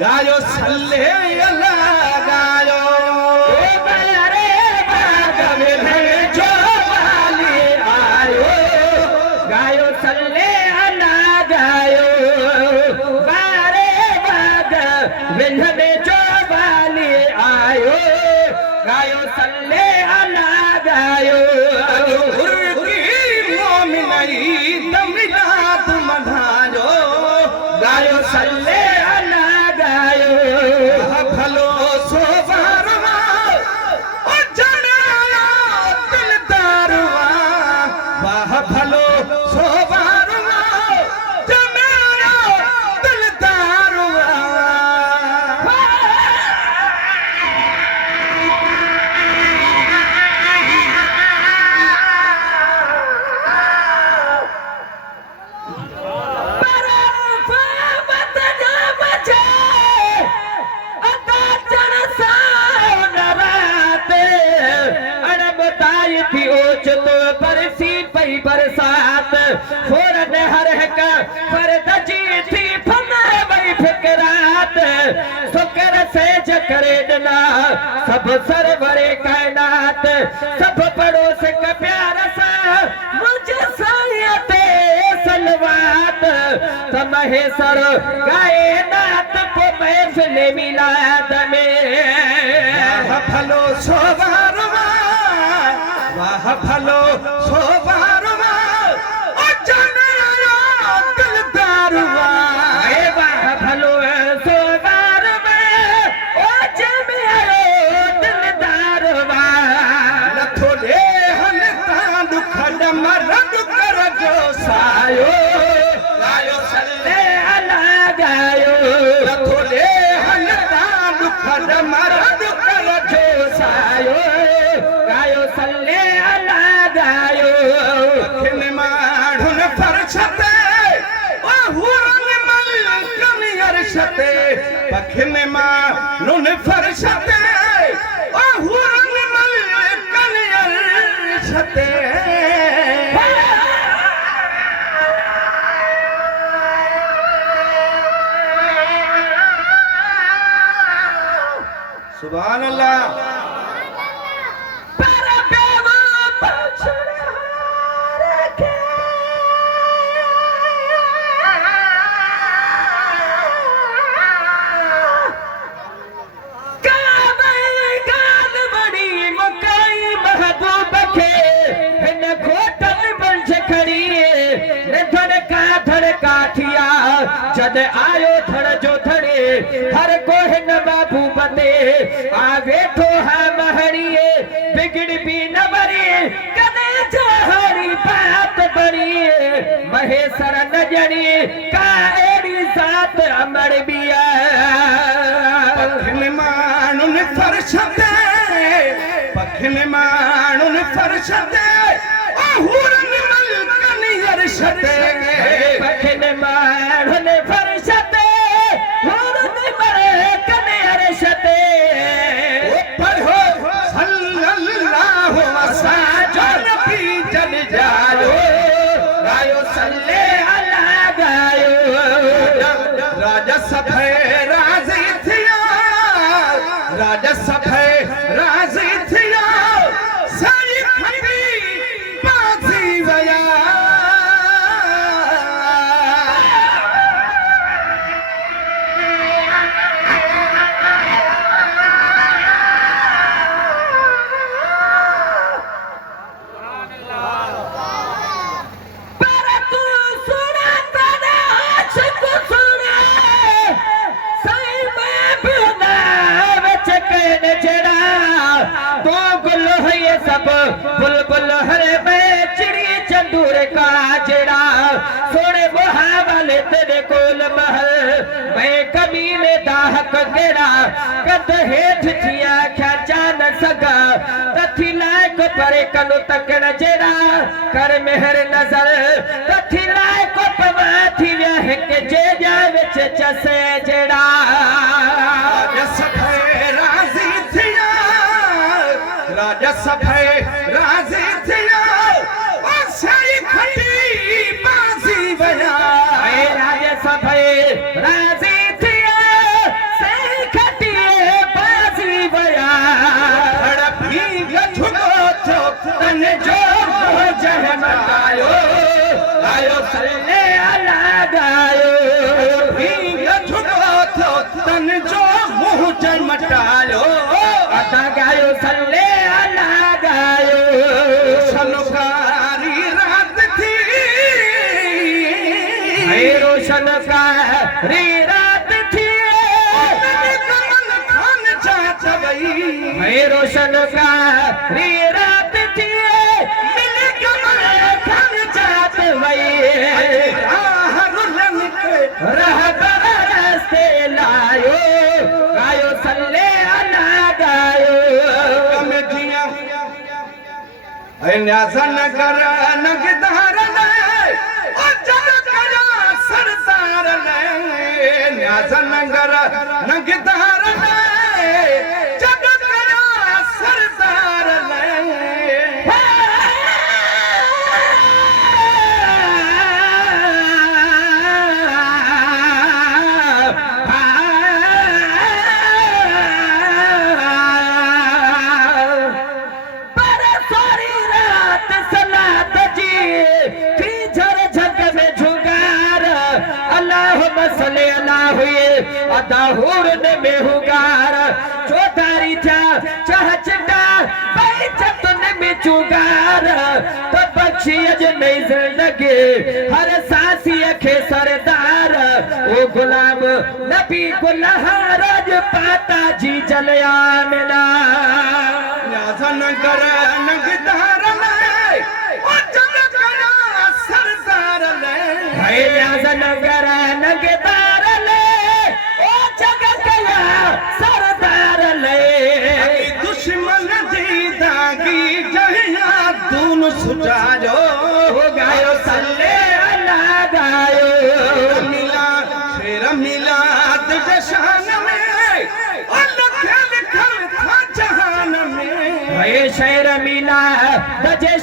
गायो सल्ले अल्लाह गायो बारे बाग विंधण जो वाली आयो गायो सल्ले अल्लाह गायो बारे बाग विंधण जो वाली आयो गायो सल्ले अल्लाह गायो मिलाद मधायो गायो सल्ले अल्लाह गायो भलो सोबारवा ओ जनाया दिलदारवा वाह भलो सोबारवा जनाया दिलदारवा बरसात फौरन हर हक पर दजी थी फना वई फिकरात सुकर से जकरे डना सब सरवरे कायनात सब पड़ोस का प्यार सा मुझे सायते सलवात तमहे सर गाए नात को महफिल मिलाद में भलो सोबारवा वाह भलो सोबारवा ओ जनाया दिलदारवा वाह भलो सोबारवा ओ जनाया दिलदारवा लथोले हन तांड खडम रद कर जो सायो गायो सल्ले अल्लाह गायो लथोले हन तांड खडम रद कर जो सायो गायो सल्ले अल्लाह गायो खिन माढुन फरछते ओ हुरन मलकन यरछते पखिन माढुन फरछते ओ हुरन मलकन यरछते सुभान अल्लाह जद आयो थड़ जो थड़े हर को हिन बाबू बते आ वेठो है महड़िए बिगड़ भी न बरी कदे जहरी बात बड़ी महेसर न जड़ी का एड़ी साथ अमर बिया पखिन मानुन फरछते पखिन मानुन फरछते ओ हुरन मलकन यरछते पखिन मानुन फरछते हुरन मलकन यरछते पढ़ो सल्लल्लाहु वसल्लम की जन जायो गायो सल्ले अल्लाह गायो राजा सफे राजी थिया राजा सफे राजी थिया सही खटी बाजी वया बुलबुल हरे में चिड़ी चंदूर का चिड़ा सोने मुहावले तेरे कोल महल मैं कमीने दाहक गेड़ा कद हेठ थिया क्या जान सगा तथी लायक परे कनु तकण जेड़ा कर मेहर नजर तथी लायक पवा थी व्याह के जे जा विच चसे जेड़ा राजा सफे राजी थिया ओ सही खटी बाजी वया राजा सफे राजी थिया री रात थी कमल खान चाहत वही मैं रोशन का री रात थी मिली कमल खान चाहत वही रह रास्ते लायो गायो सल्ले अला गायो कमेटियां न्यासन कर नगदार ले ओ जग कया सरदार ले न्यासन कर नगदार ले जग कया सरदार ले दाहूर ने बेहुगार चौधारी था चाह चिटा भाई चतुन में चुगार तो बख्शी अज नहीं जिंदगी हर सासी अखे सरदार ओ गुलाम नबी गुलहारज पाता जी जलिया मिला न्यासन कर नगदार ले ओ जग कया सरदार ले भाई न्यासन कर नगदार ले ओ जग कया सरदार ले दुश्मन जी दागी जहिया दून सुटायो गायो सल्ले अला गायो मिला शेर मिला तुझे शान में लिखल था जहान में भाई शेर मिला तुझे